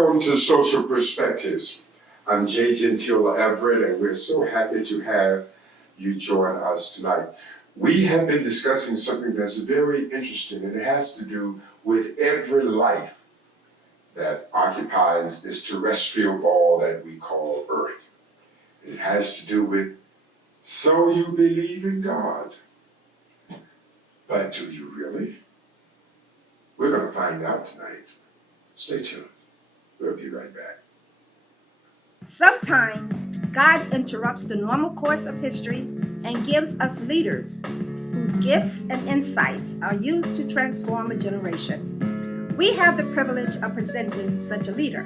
Welcome to Social Perspectives. I'm GENTILE Everett, and we're so happy to have you join us tonight. We have been discussing something that's very interesting, and it has to do with every life that occupies this terrestrial ball that we call Earth. It has to do with, so you believe in God, but do you really? We're going to find out tonight. Stay tuned. We'll be right back. Sometimes God interrupts the normal course of history and gives us leaders whose gifts and insights are used to transform a generation. We have the privilege of presenting such a leader.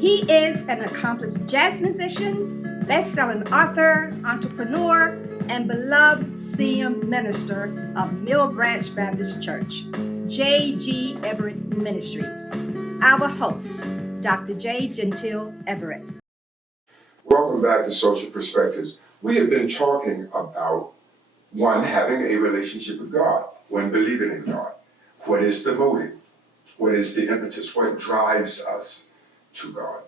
He is an accomplished jazz musician, best-selling author, entrepreneur, and beloved senior minister of Mill Branch Baptist Church, J.G. Everett Ministries. Our host, Dr. J. GENTILE Everett. Welcome back to Social Perspectives. We have been talking about, one, having a relationship with God, one, believing in God. What is the motive? What is the impetus? What drives us to God?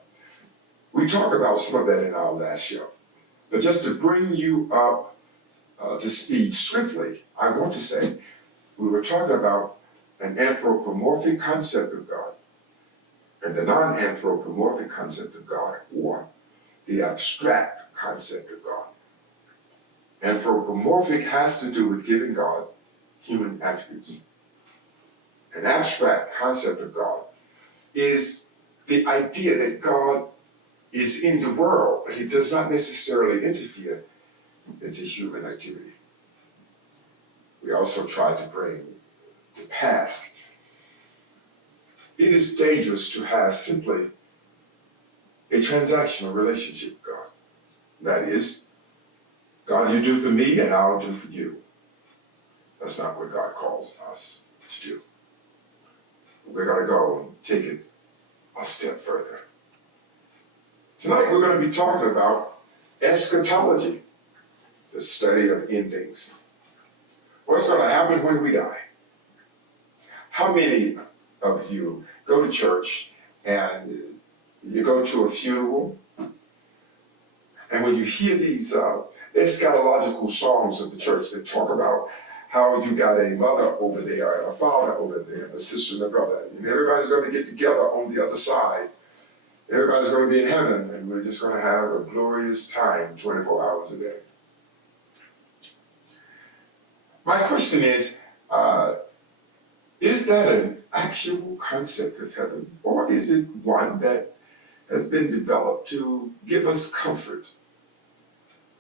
We talked about some of that in our last show. But just to bring you up to speed swiftly, I want to say we were talking about an anthropomorphic concept of God and the non-anthropomorphic concept of God, or the abstract concept of God. Anthropomorphic has to do with giving God human attributes. An abstract concept of God is the idea that God is in the world, but he does not necessarily interfere into human activity. We also try to bring to pass, it is dangerous to have simply a transactional relationship with God. That is, God, you do for me and I'll do for you. That's not what God calls us to do. We're going to go and take it a step further. Tonight we're going to be talking about eschatology, the study of endings. What's going to happen when we die? How many of you go to church and you go to a funeral, and when you hear these eschatological songs of the church that talk about how you got a mother over there and a father over there and a sister and a brother, and everybody's going to get together on the other side. Everybody's going to be in heaven, and we're just going to have a glorious time 24 hours a day. My question is that an actual concept of heaven, or is it one that has been developed to give us comfort,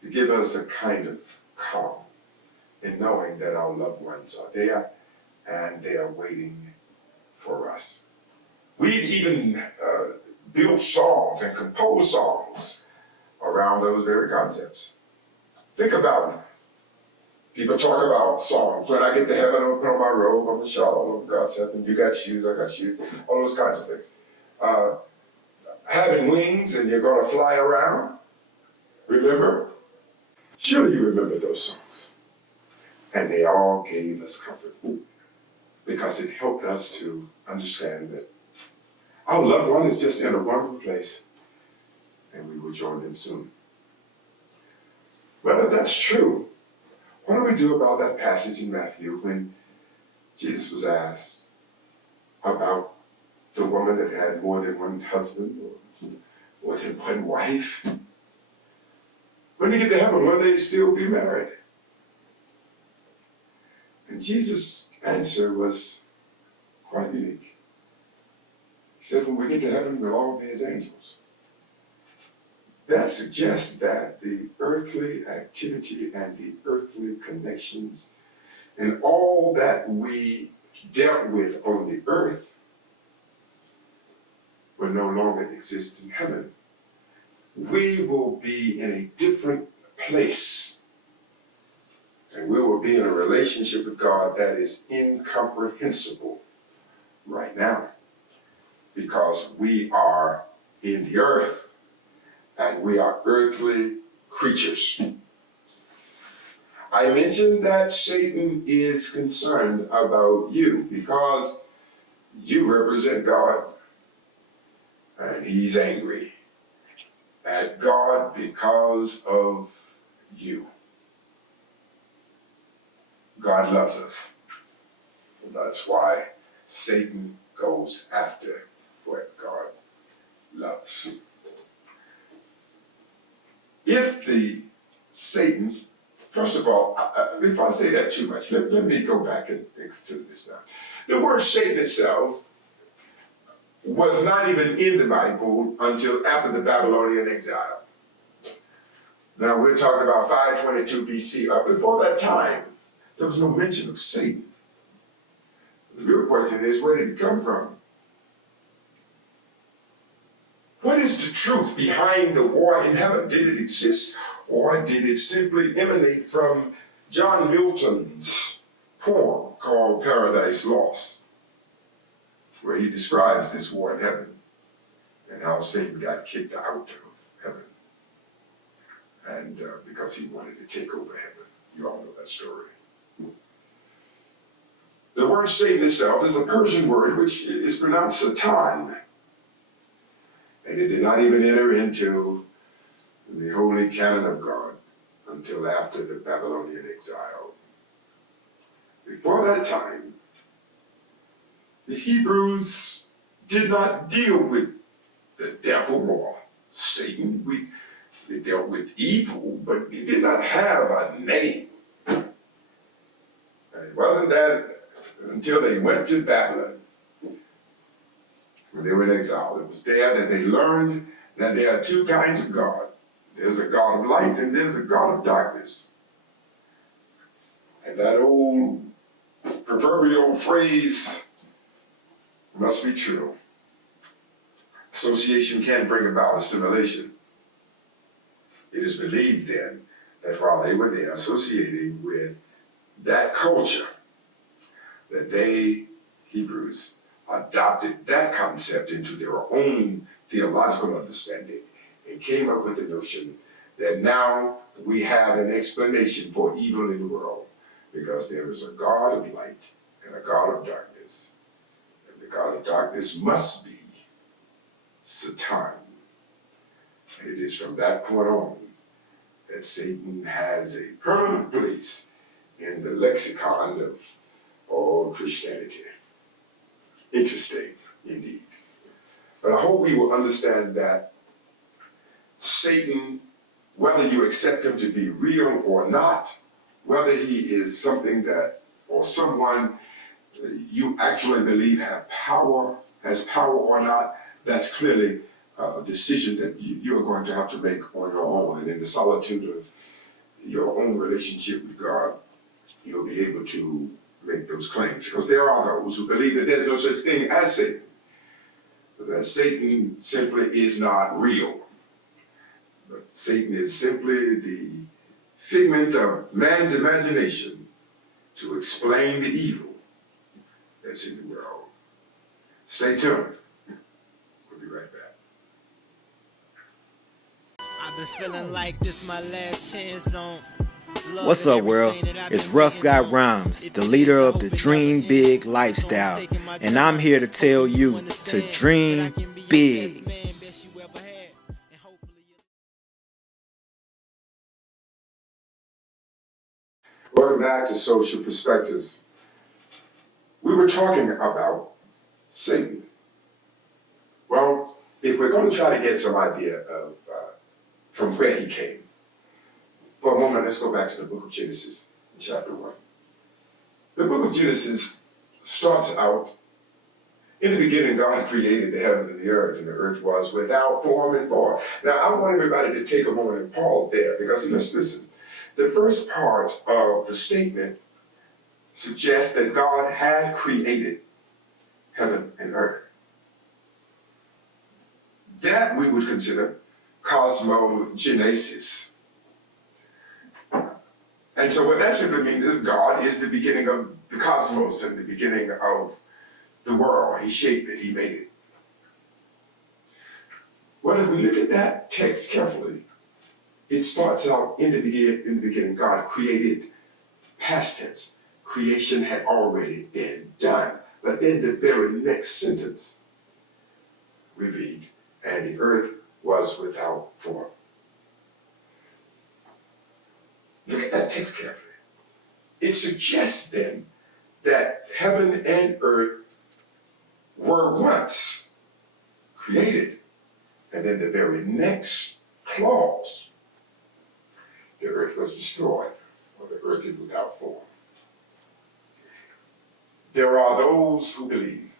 to give us a kind of calm in knowing that our loved ones are there and they are waiting for us? We've even built songs and composed songs around those very concepts. Think about it. People talk about songs. When I get to heaven, I'm going to put on my robe, I'm going to shout all over God's heaven. You got shoes, I got shoes, all those kinds of things. Having wings and you're going to fly around. Remember? Surely you remember those songs. And they all gave us comfort because it helped us to understand that our loved one is just in a wonderful place and we will join them soon. Well, if that's true, what do we do about that passage in Matthew when Jesus was asked about the woman that had more than one husband or more than one wife? When you get to heaven, will they still be married? And Jesus' answer was quite unique. He said, when we get to heaven, we'll all be as angels. That suggests that the earthly activity and the earthly connections and all that we dealt with on the earth will no longer exist in heaven. We will be in a different place. And we will be in a relationship with God that is incomprehensible right now. Because we are in the earth and we are earthly creatures. I mentioned that Satan is concerned about you because you represent God. he's angry at God because of you. God loves us. That's why Satan goes after what God loves. If the Satan, first of all, before I say that too much, let me go back and consider this now. The word Satan itself was not even in the Bible until after the Babylonian exile. Now we're talking about 522 BC. Up before that time, there was no mention of Satan. The real question is, where did it come from? What is the truth behind the war in heaven? Did it exist, or did it simply emanate from John Milton's poem called Paradise Lost, where he describes this war in heaven and how Satan got kicked out of heaven, and because he wanted to take over heaven. You all know that story. The word Satan itself is a Persian word which is pronounced Satan, and it did not even enter into the holy canon of God until after the Babylonian exile. Before that time, the Hebrews did not deal with the devil or Satan. They dealt with evil, but they did not have a name. And it wasn't that until they went to Babylon, when they were in exile. It was there that they learned that there are two kinds of God. There's a God of light and there's a God of darkness. And that old proverbial phrase must be true. Association can bring about assimilation. It is believed then that while they were there associating with that culture, that they, Hebrews, adopted that concept into their own theological understanding and came up with the notion that now we have an explanation for evil in the world, because there is a God of light and a God of darkness. And the God of darkness must be Satan. And it is from that point on that Satan has a permanent place in the lexicon of all Christianity. Interesting, indeed. But I hope we will understand that Satan, whether you accept him to be real or not, whether he is something that, or someone you actually believe has power or not, that's clearly a decision that you're going to have to make on your own. And in the solitude of your own relationship with God, you'll be able to make those claims. Because there are those who believe that there's no such thing as Satan, that Satan simply is not real. But Satan is simply the figment of man's imagination to explain the evil that's in the world. Stay tuned. We'll be right back. I've been feeling like this my last chance on. What's up, world? It's Rough Guy Rhymes, the leader of the Dream Big lifestyle, and I'm here to tell you to dream big. Welcome back to Social Perspectives. We were talking about Satan. Well, if we're going to try to get some idea of from where he came, for a moment, let's go back to the book of Genesis, chapter 1. The book of Genesis starts out, in the beginning, God created the heavens and the earth was without form and void. Now, I want everybody to take a moment and pause there, because let's listen. The first part of the statement suggests that God had created heaven and earth. That we would consider cosmogenesis. And so what that simply means is God is the beginning of the cosmos and the beginning of the world. He shaped it, he made it. Well, if we look at that text carefully, it starts out in the beginning, God created, past tense. Creation had already been done. But then the very next sentence, we read, and the earth was without form. Look at that text carefully. It suggests then that heaven and earth were once created. And then the very next clause, the earth was destroyed, or the earth is without form. There are those who believe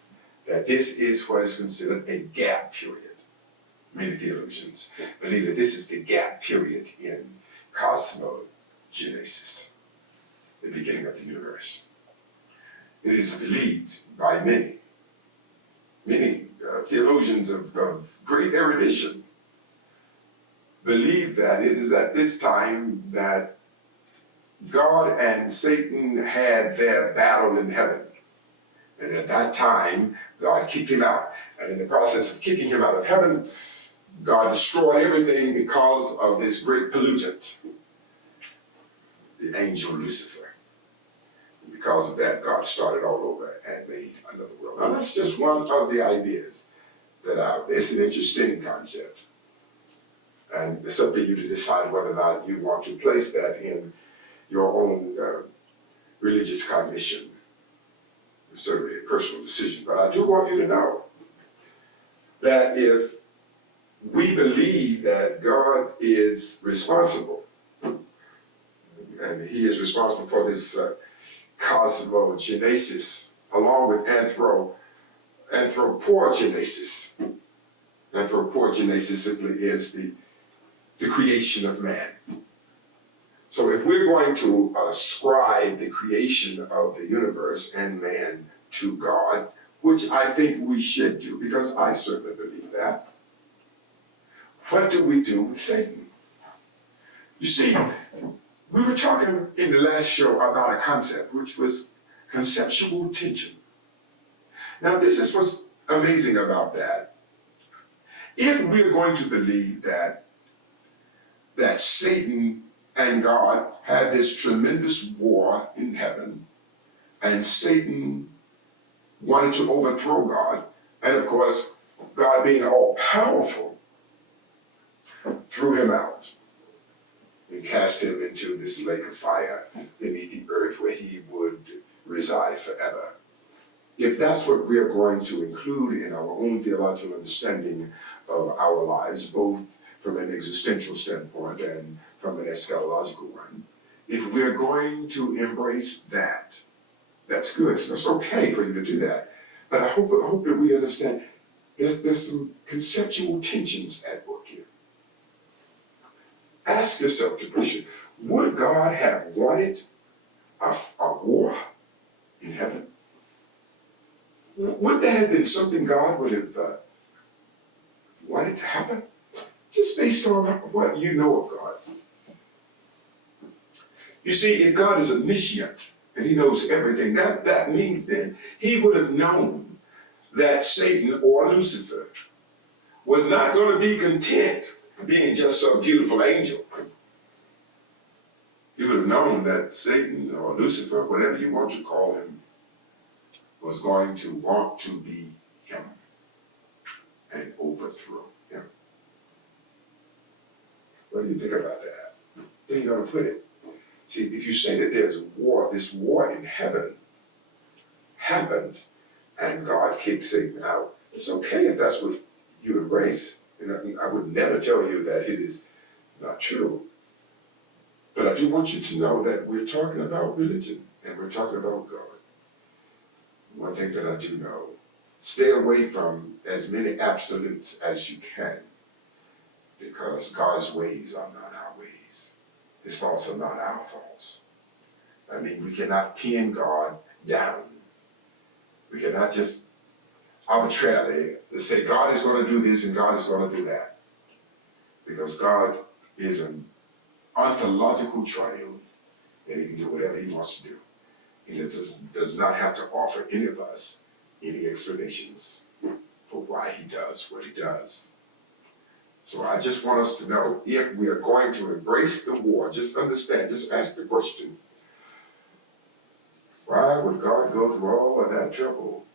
that this is what is considered a gap period. Many theologians believe that this is the gap period in cosmogenesis, the beginning of the universe. It is believed by many theologians of great erudition believe that it is at this time that God and Satan had their battle in heaven. And at that time, God kicked him out. And in the process of kicking him out of heaven, God destroyed everything because of this great pollutant, the angel Lucifer. And because of that, God started all over and made another world. Now, that's just one of the ideas that it's an interesting concept. And it's up to you to decide whether or not you want to place that in your own religious cognition. It's certainly a personal decision, but I do want you to know that if we believe that God is responsible, and he is responsible for this cosmogenesis, along with anthropogenesis. Anthropogenesis simply is the creation of man. So if we're going to ascribe the creation of the universe and man to God, which I think we should do, because I certainly believe that, what do we do with Satan? You see, we were talking in the last show about a concept, which was conceptual tension. Now, this is what's amazing about that. If we're going to believe that Satan and God had this tremendous war in heaven, and Satan wanted to overthrow God, and of course, God being all-powerful, threw him out and cast him into this lake of fire beneath the earth where he would reside forever. If that's what we are going to include in our own theological understanding of our lives, both from an existential standpoint and from an eschatological one, if we're going to embrace that, that's good. It's okay for you to do that. But I hope that we understand there's some conceptual tensions at work here. Ask yourself the question, would God have wanted a war in heaven? Would that have been something God would have wanted to happen? Just based on what you know of God. You see, if God is omniscient and he knows everything, that means then he would have known that Satan or Lucifer was not going to be content being just some beautiful angel. He would have known that Satan or Lucifer, whatever you want to call him, was going to want to be him and overthrow him. What do you think about that? Where are you going to put it? See, if you say that there's a war, this war in heaven happened and God kicked Satan out, it's okay if that's what you embrace. And I would never tell you that it is not true. But I do want you to know that we're talking about religion and we're talking about God. One thing that I do know, stay away from as many absolutes as you can, because God's ways are not our ways. His faults are not our faults. I mean, we cannot pin God down. We cannot just arbitrarily say God is going to do this and God is going to do that. Because God is an ontological triune, and he can do whatever he wants to do. And it does not have to offer any of us any explanations for why he does what he does. So I just want us to know, if we are going to embrace the war, just understand, just ask the question, why would God go through all of that trouble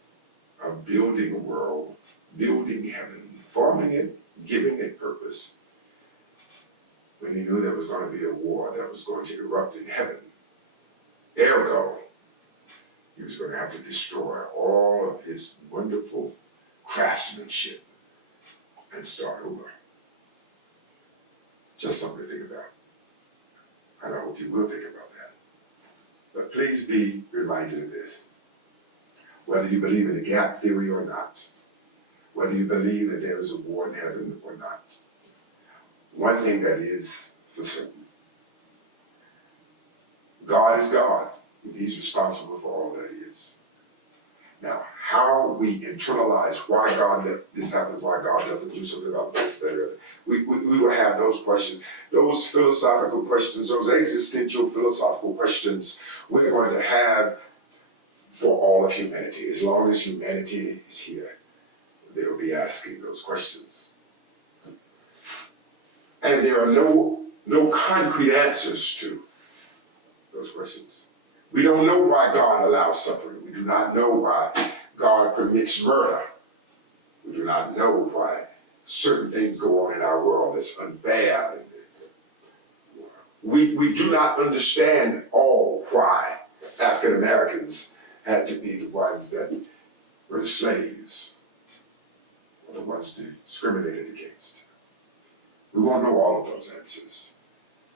of building a world, building heaven, forming it, giving it purpose when he knew there was going to be a war that was going to erupt in heaven. Ergo, he was going to have to destroy all of his wonderful craftsmanship and start over. Just something to think about. And I hope you will think about that. But please be reminded of this. Whether you believe in the gap theory or not, whether you believe that there is a war in heaven or not, one thing that is for certain, God is God, and he's responsible for all that is. Now, how we internalize why God lets this happen, why God doesn't do something about this, that, or other, we will have those questions, those philosophical questions, those existential philosophical questions we're going to have for all of humanity. As long as humanity is here, they'll be asking those questions. And there are no concrete answers to those questions. We don't know why God allows suffering. We do not know why God permits murder. We do not know why certain things go on in our world that's unfair. We do not understand all why African Americans had to be the ones that were the slaves, or the ones discriminated against. We won't know all of those answers.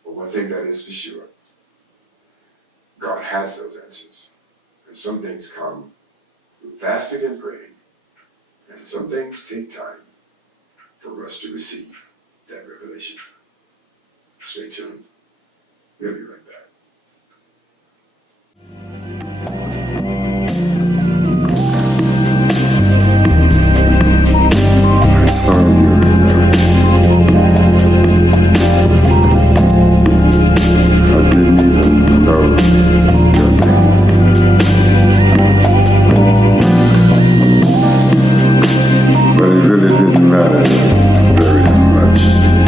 But one thing that is for sure, God has those answers. And some things come with fasting and praying, and some things take time for us to receive that revelation. Stay tuned. We'll be right back. I saw you I didn't even know your name. But it really didn't matter very much to me.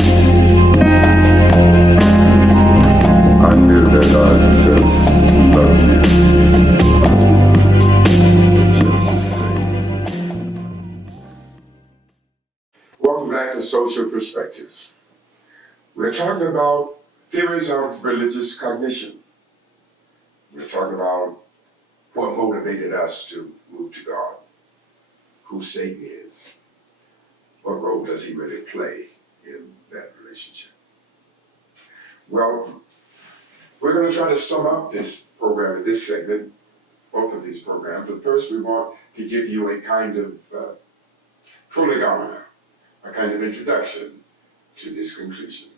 I knew that I just love you. Just the same. Welcome back to Social Perspectives. We're talking about theories of religious cognition. We're talking about what motivated us to move to God, who Satan is, what role does he really play in that relationship. Well, we're going to try to sum up this program in this segment, both of these programs. But first, we want to give you a kind of prolegomena, a kind of introduction to this conclusion.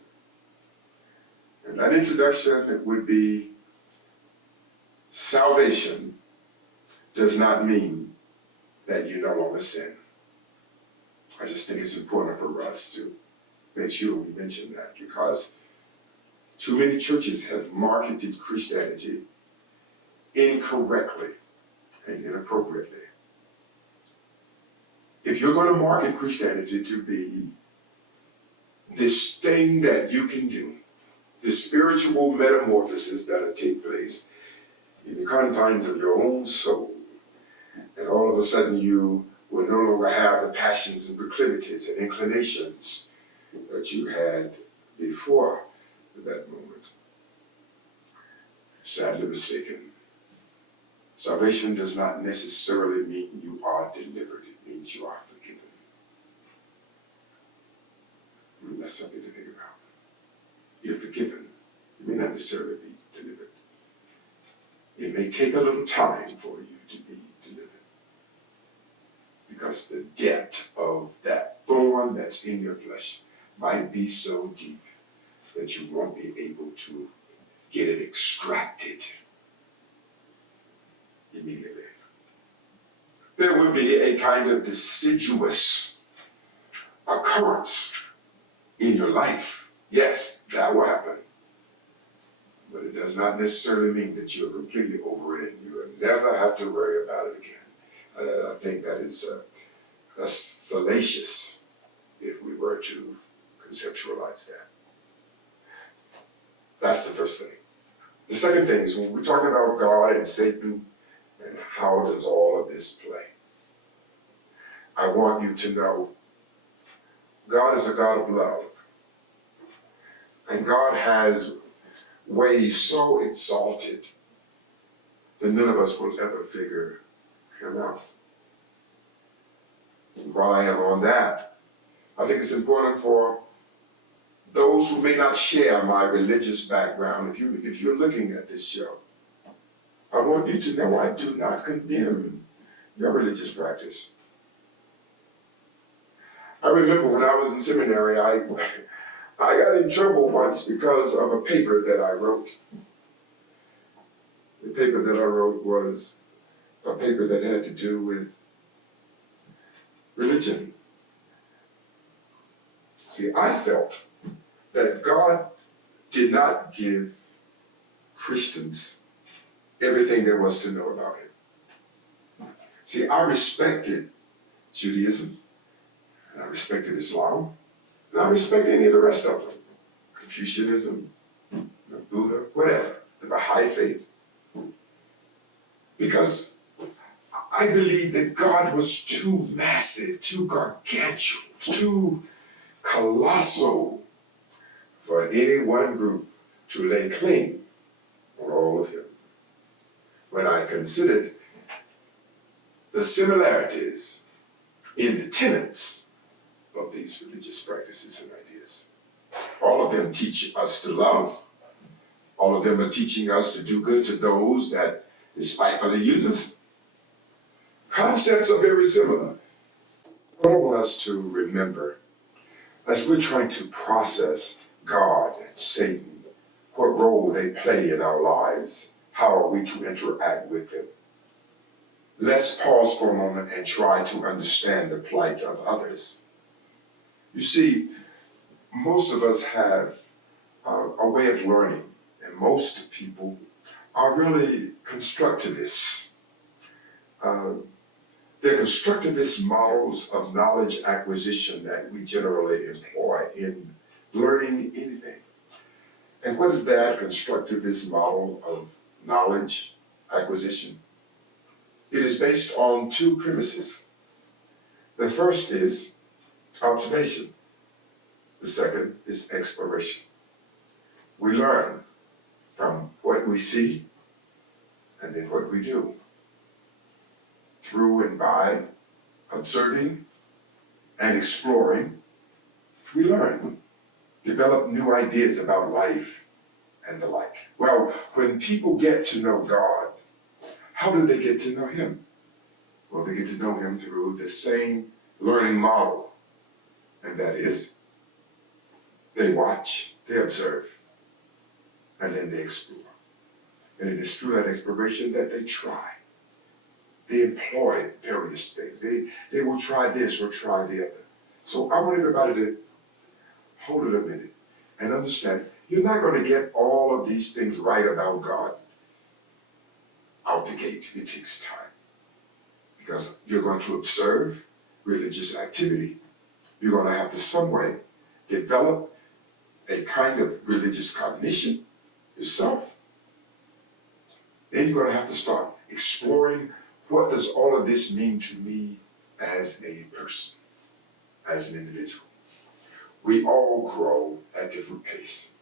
And that introduction would be, salvation does not mean that you no longer sin. I just think it's important for us to make sure we mention that, because too many churches have marketed Christianity incorrectly and inappropriately. If you're going to market Christianity to be this thing that you can do, the spiritual metamorphosis that'll take place in the confines of your own soul, and all of a sudden you will no longer have the passions and proclivities and inclinations that you had before that moment. Sadly mistaken. Salvation does not necessarily mean you are delivered. It means you are forgiven. That's something to think about. You're forgiven. You may not necessarily be delivered. It may take a little time for you to be delivered, because the depth of that thorn that's in your flesh might be so deep that you won't be able to get it extracted immediately. There would be a kind of deciduous occurrence in your life. Yes, that will happen. But it does not necessarily mean that you're completely over it and you will never have to worry about it again. I think that is that's fallacious if we were to conceptualize that. That's the first thing. The second thing is, when we're talking about God and Satan and how does all of this play, I want you to know God is a God of love. And God has ways so exalted that none of us will ever figure him out. And while I am on that, I think it's important for those who may not share my religious background, if you're looking at this show, I want you to know I do not condemn your religious practice. I remember when I was in seminary, I got in trouble once because of a paper that I wrote. The paper that I wrote was a paper that had to do with religion. See, I felt that God did not give Christians everything there was to know about him. See, I respected Judaism, and I respected Islam, and I respect any of the rest of them. Confucianism, Buddha, whatever, the Baha'i faith. Because I believe that God was too massive, too gargantuan, too colossal for any one group to lay claim on all of him. When I considered the similarities in the tenets of these religious practices and ideas. All of them teach us to love. All of them are teaching us to do good to those that despitefully use us. Concepts are very similar. What I want us to remember as we're trying to process God and Satan, what role they play in our lives, how are we to interact with them? Let's pause for a moment and try to understand the plight of others. You see, most of us have a way of learning, and most people are really constructivists. They're constructivist models of knowledge acquisition that we generally employ in learning anything. And what is that constructivist model of knowledge acquisition? It is based on two premises. The first is observation. The second is exploration. We learn from what we see and then what we do. Through and by observing and exploring, we learn, develop new ideas about life and the like. Well, when people get to know God, how do they get to know him? Well, they get to know him through the same learning model, and that is they watch, they observe, and then they explore. And it is through that exploration that they try. They employ various things. They will try this or try the other. So I want everybody to hold it a minute and understand, you're not going to get all of these things right about God out the gate. It takes time. Because you're going to observe religious activity. You're going to have to some way develop a kind of religious cognition yourself. Then you're going to have to start exploring, what does all of this mean to me as a person, as an individual? We all grow at different pace.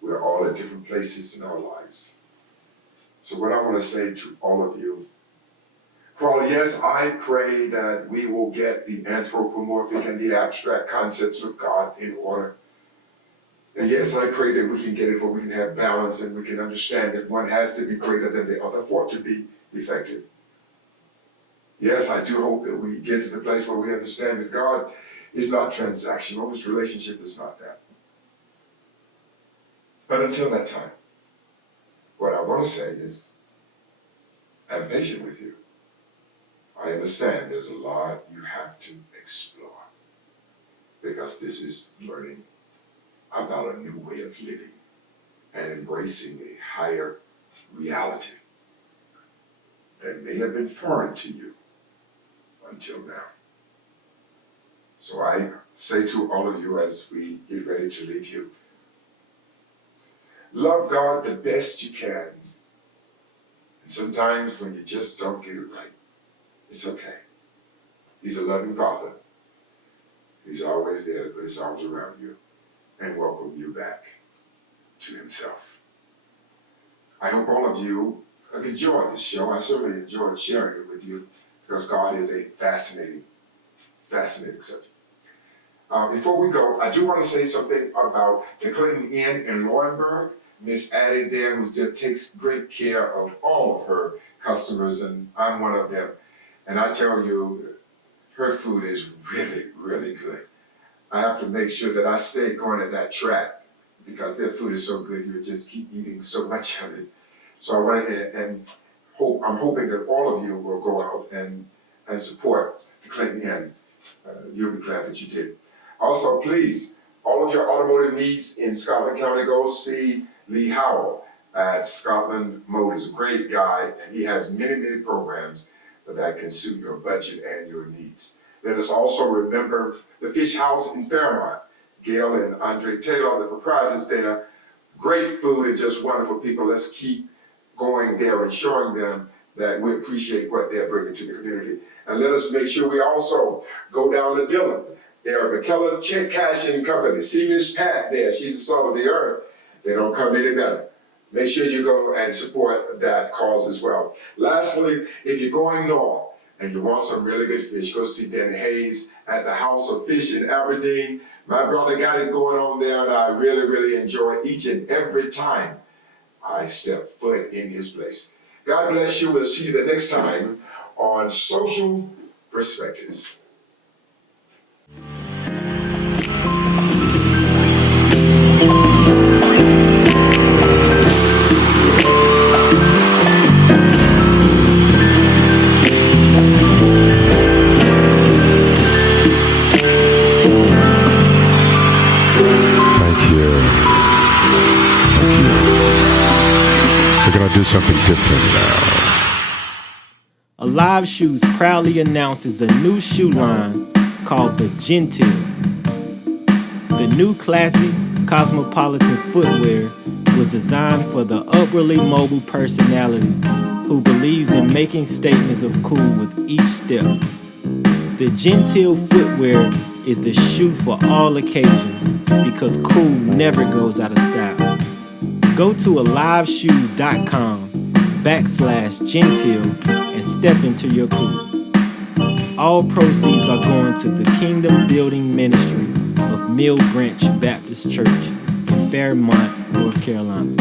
We're all at different places in our lives. So what I want to say to all of you, while yes, I pray that we will get the anthropomorphic and the abstract concepts of God in order. And yes, I pray that we can get it where we can have balance and we can understand that one has to be greater than the other for it to be effective. Yes, I do hope that we get to the place where we understand that God is not transactional. His relationship is not that. But until that time, what I want to say is, I'm patient with you. I understand there's a lot you have to explore, because this is learning about a new way of living and embracing a higher reality that may have been foreign to you until now. So I say to all of you as we get ready to leave you, love God the best you can. And sometimes when you just don't get it right, it's okay. He's a loving Father. He's always there to put his arms around you and welcome you back to himself. I hope all of you have enjoyed this show. I certainly enjoyed sharing it with you because God is a fascinating subject. Before we go, I do want to say something about the Clinton Inn in Laurinburg. Miss Addie there, who just takes great care of all of her customers, and I'm one of them. And I tell you, her food is really, really good. I have to make sure that I stay going at that track because their food is so good, you just keep eating so much of it. So I want to, I'm hoping that all of you will go out and support the Clinton Inn. You'll be glad that you did. Also, please, all of your automotive needs in Scotland County, go see Lee Howell at Scotland Motors. Great guy, and he has many, many programs that can suit your budget and your needs. Let us also remember the Fish House in Fairmont. Gail and Andre Taylor, the proprietors there. Great food and just wonderful people. Let's keep going there and showing them that we appreciate what they're bringing to the community. And let us make sure we also go down to Dillon. They're McKellar Check Cashing Company. See Miss Pat there. She's the salt of the earth. They don't come any better. Make sure you go and support that cause as well. Lastly, if you're going north and you want some really good fish, go see Danny Hayes at the House of Fish in Aberdeen. My brother got it going on there, and I really, really enjoy each and every time I step foot in his place. God bless you. We'll see you the next time on Social Perspectives. Do something different now. Alive Shoes proudly announces a new shoe line called the GENTILE. The new classy, cosmopolitan footwear was designed for the upwardly mobile personality who believes in making statements of cool with each step. The GENTILE footwear is the shoe for all occasions because cool never goes out of style. Go to aliveshoes.com/GENTILE and step into your cool. All proceeds are going to the Kingdom Building Ministry of Mill Branch Baptist Church in Fairmont, North Carolina.